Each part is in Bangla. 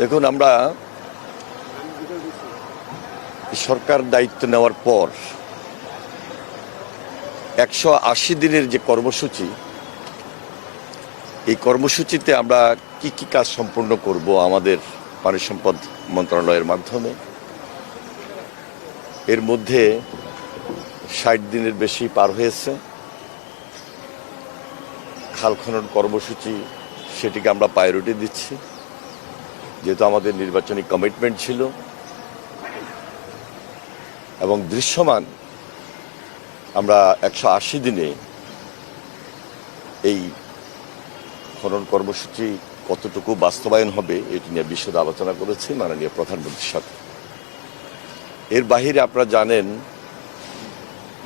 দেখুন, আমরা সরকার দায়িত্ব নেওয়ার পর 180 দিনের যে কর্মসূচি, এই কর্মসূচিতে আমরা কি কি কাজ সম্পন্ন করব আমাদের পানি সম্পদ মন্ত্রণালয়ের মাধ্যমে। এর মধ্যে 60 দিনের বেশি পার হয়েছে। খাল খনন কর্মসূচি, সেটিকে আমরা প্রায়োরিটি দিচ্ছি, যেহেতু আমাদের নির্বাচনী কমিটমেন্ট ছিল। এবং দৃশ্যমান আমরা 180 দিনে এই খনন কর্মসূচি কতটুকু বাস্তবায়ন হবে এটি নিয়ে বিশদ আলোচনা করেছি মাননীয় প্রধানমন্ত্রীর সাথে। এর বাহিরে আপনারা জানেন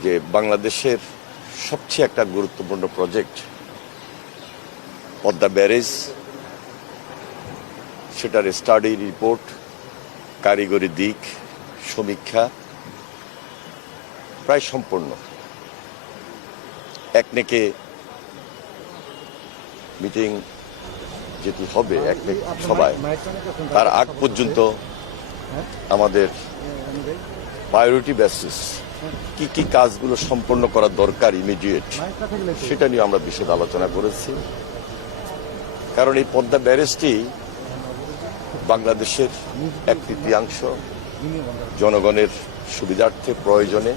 যে বাংলাদেশের সবচেয়ে একটা গুরুত্বপূর্ণ প্রজেক্ট পদ্মা ব্যারেজ, সেটার স্টাডি রিপোর্ট, কারিগরি দিক সমীক্ষা প্রায় সম্পূর্ণ। একনেকে মিটিং যেটি হবে, একনেক সভায়, তার আগ পর্যন্ত আমাদের প্রায়োরিটি বেসিস কি কি কাজগুলো সম্পন্ন করা দরকার ইমিডিয়েট, সেটা নিয়ে আমরা বিশদ আলোচনা করেছি। কারণ এই পদ্মা ব্যারেজটি বাংলাদেশের 1/3 জনগণের সুবিধার্থে প্রয়োজনে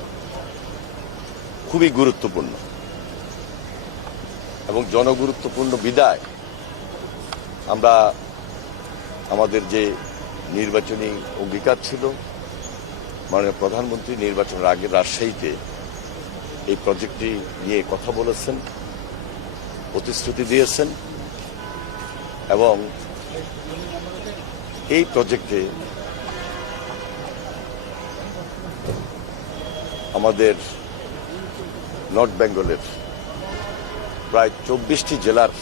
খুবই গুরুত্বপূর্ণ এবং জনগুরুত্বপূর্ণ বিদায় আমরা আমাদের যে নির্বাচনী অঙ্গীকার ছিল, মাননীয় প্রধানমন্ত্রী নির্বাচনের আগে রাজশাহীতে এই প্রজেক্টটি নিয়ে কথা বলেছেন, প্রতিশ্রুতি দিয়েছেন এবং এই প্রজেক্টে আমাদের নর্থ বেঙ্গলের প্রায় 24টি জেলার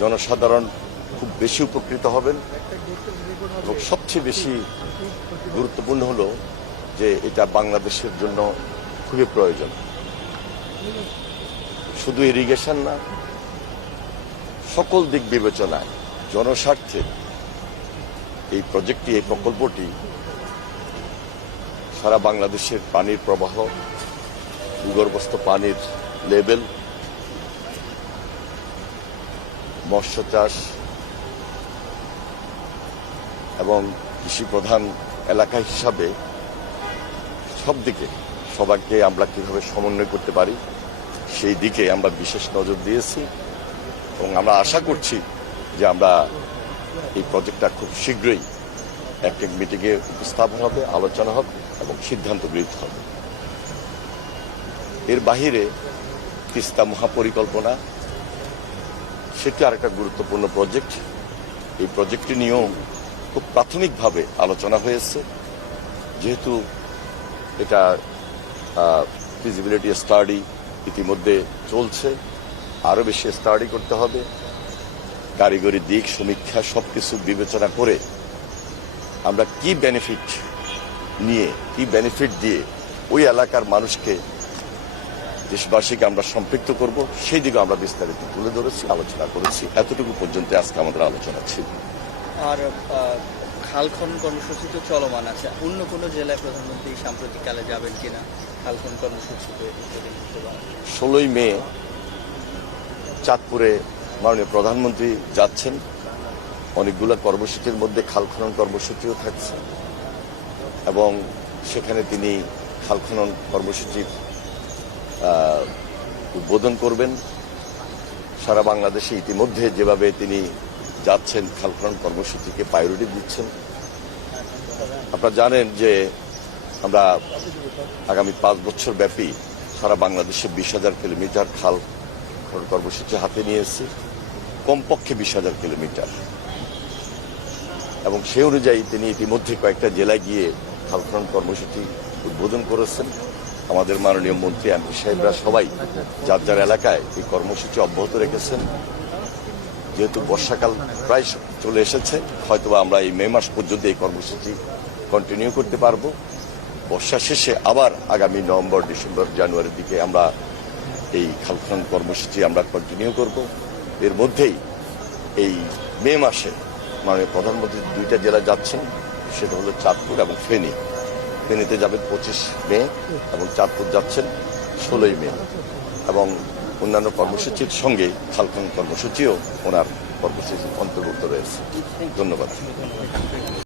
জনসাধারণ খুব বেশি উপকৃত হবেন এবং সবচেয়ে বেশি গুরুত্বপূর্ণ হলো যে এটা বাংলাদেশের জন্য খুবই প্রয়োজন। শুধু ইরিগেশন না, সকল দিক বিবেচনায় জনস্বার্থে এই প্রজেক্টটি, এই প্রকল্পটি সারা বাংলাদেশের পানির প্রবাহ, ভূগর্ভস্থ পানির লেভেল, মৎস্য চাষ এবং কৃষি প্রধান এলাকা হিসাবে সব দিকে সবাইকে আমরা কিভাবে সমন্বয় করতে পারি সেই দিকে আমরা বিশেষ নজর দিয়েছি এবং আমরা আশা করছি যে আমরা এই প্রজেক্টটা খুব শীঘ্রই একটা মিটিংয়ে উপস্থাপন হবে, আলোচনা হবে এবং সিদ্ধান্ত গৃহীত হবে। এর বাহিরে তিস্তা মহাপরিকল্পনা, সেটি আরেকটা গুরুত্বপূর্ণ প্রজেক্ট। এই প্রজেক্টটি নিয়েও খুব প্রাথমিকভাবে আলোচনা হয়েছে, যেহেতু এটা ফিজিবিলিটি স্টাডি ইতিমধ্যে চলছে, আরও বেশি স্টাডি করতে হবে। কারিগরি দিক সমীক্ষা সবকিছু বিবেচনা করে আমরা কি বেনিফিট নিয়ে, কি বেনিফিট দিয়ে ওই এলাকার মানুষকে, দেশবাসীকে আমরা সম্পৃক্ত করব, সেই দিকে আমরা বিস্তারিত তুলে ধরেছি, আলোচনা করেছি। এতটুকু পর্যন্ত আজকে আমাদের আলোচনা ছিল। আর খাল খনন কর্মসূচি তো চলমান আছে, অন্য কোনো জেলায় প্রধানমন্ত্রী সাম্প্রতিককালে যাবেন কিনা খাল খনন কর্মসূচিতে? 16ই মে চাঁদপুরে মাননীয় প্রধানমন্ত্রী যাচ্ছেন। অনেকগুলো কর্মসূচির মধ্যে খাল খনন কর্মসূচিও থাকছে এবং সেখানে তিনি খাল খনন কর্মসূচির উদ্বোধন করবেন। সারা বাংলাদেশে ইতিমধ্যে যেভাবে তিনি যাচ্ছেন, খাল খনন কর্মসূচিকে প্রায়োরিটি দিচ্ছেন। আপনারা জানেন যে আমরা আগামী 5 বছর ব্যাপী সারা বাংলাদেশে 20,000 কিলোমিটার খাল খনন কর্মসূচি হাতে নিয়েছি, কমপক্ষে 20,000 কিলোমিটার। এবং সেই অনুযায়ী তিনি ইতিমধ্যে কয়েকটা জেলায় গিয়ে খাল খনন কর্মসূচি উদ্বোধন করেছেন। আমাদের মাননীয় মন্ত্রী এমপি সাহেবরা সবাই যার যার এলাকায় এই কর্মসূচি অব্যাহত রেখেছেন। যেহেতু বর্ষাকাল প্রায় চলে এসেছে, হয়তোবা আমরা এই মে মাস পর্যন্ত এই কর্মসূচি কন্টিনিউ করতে পারবো। বর্ষা শেষে আবার আগামী নভেম্বর, ডিসেম্বর, জানুয়ারির দিকে আমরা এই খাল খনন কর্মসূচি আমরা কন্টিনিউ করব। এর মধ্যেই এই মে মাসে মাননীয় প্রধানমন্ত্রী দুইটা জেলা যাচ্ছেন, সেটা হলো চাঁদপুর এবং ফেনী। ফেনীতে যাবেন 25 মে এবং চাঁদপুর যাচ্ছেন 16 মে, এবং অন্যান্য কর্মসূচির সঙ্গে খাল খনন কর্মসূচিও ওনার কর্মসূচির অন্তর্ভুক্ত রয়েছে। ধন্যবাদ।